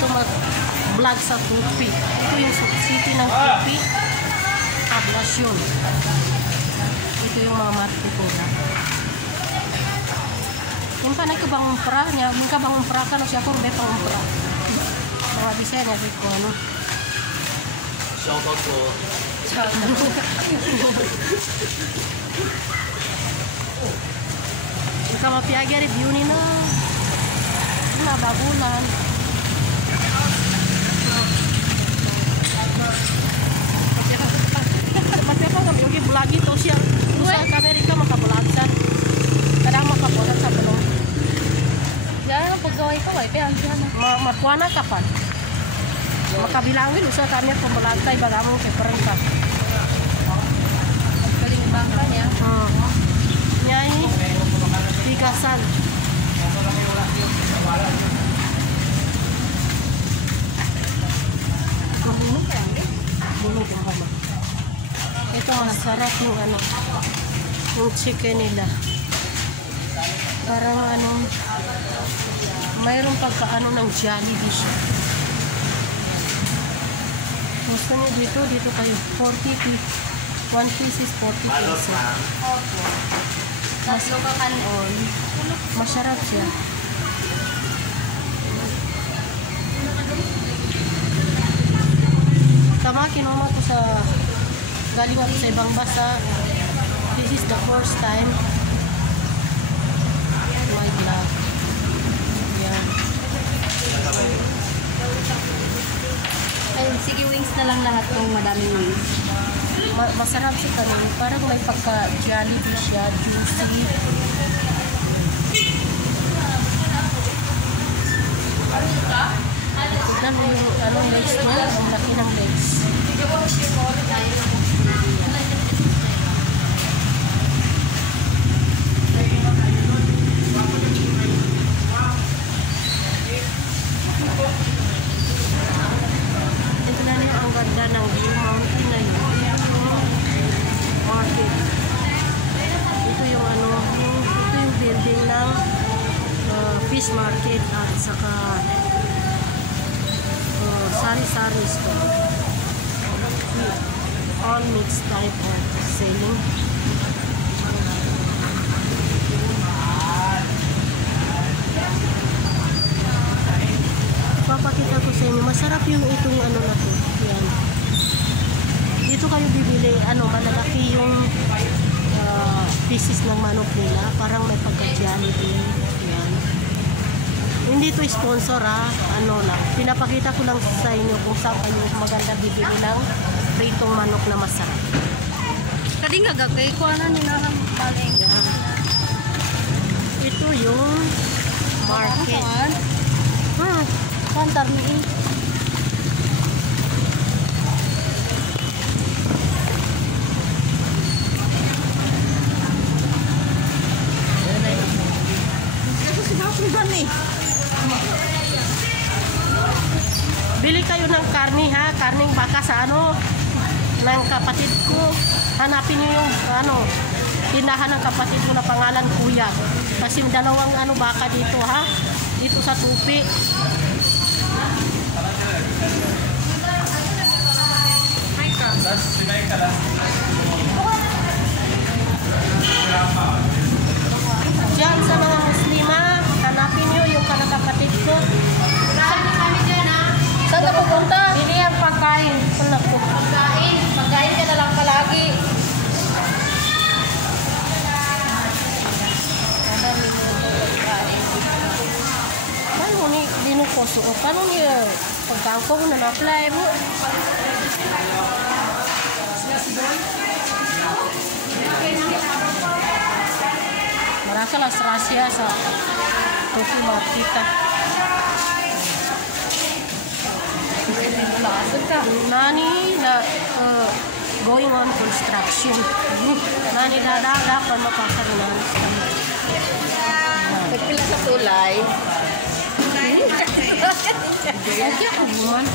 dito mag-vlog sa Tupi. Ito yung city ng Tupi. Poblasyon. Ito yung mga marketura. Yung pa nagkabangumpra niya, magkabangumpra ka na siya kung may pangumpra. Mga bisaya niya, ko ano. Shoutout po. Ika mapiagya review ni na. Wala, bagulan. Matiapa kami yung vlog ito siya. Sa Amerika makabulagsan. Kadang makabulan sa balong. Yan ang paggaway ko ay kaya diyan. Makuana ka pa. Makabilangin usa kami pembulantay bagamong kay perenta. Galing bangka niya. Nyai tigasan. Bulog pa yan. Bulog yung hama. Ito masarap yung ano, yung chicken nila. Parang ano, mayroong pagkaano ng Jollibee siya. Gusto niyo dito kayo 40 1 piece is 40 pesos. Opo. Tatlo ka kanon. Masarap siya. Tama, kinuha ko sa galing ako sa ibang basa. This is the first time my vlog. Yan. Ayun, sige wings na lang lahat ng madaming wings. Masarap siya kanin. Parang may pagka-Jollibee siya, juicy. Tignan mo yung anong legs niya. Ang laki ng legs. Tignan niyo ang ganda ng view mountain na yun. Market. Ito yung ano, ito yung building ng fish market at saka sari-sari store. All mixed type of selling. Papakita ko sa inyo, masarap yung itong ano na to. Yan. Dito kayo bibili, ano, malalaki yung pieces ng manok nila. Parang may pagka-Jollibee. Yan. Hindi to sponsor ano lang. Pinapakita ko lang sa inyo kung saan kayo maganda bibili ng pritong manok na masarap. Kading gagagay ko na nila ng maling. Yan. Ito yung market. Kantar ni Bili kayo ng karni ha, karning baka sa ano ng kapatid ko. Hanapin niyo yung ano tindahan ng kapatid ko na pangalan Kuya. Kasi dalawang ano baka dito ha. Dito sa Tupi. Diyan sa mga Muslima, hanapin niyo yung kapatid ko. Saan ka pupunta? Bili ang pagkain. Pagkain ka na lang palagi. Paano ni dinukoso? Paano niya pagkangkong na na-apply mo? Marasa las rasya sa Tupi Market. Nani na going on construction. Nani dada pa mapakaroon. Nagpila sa tulay. Kaya ko buwan.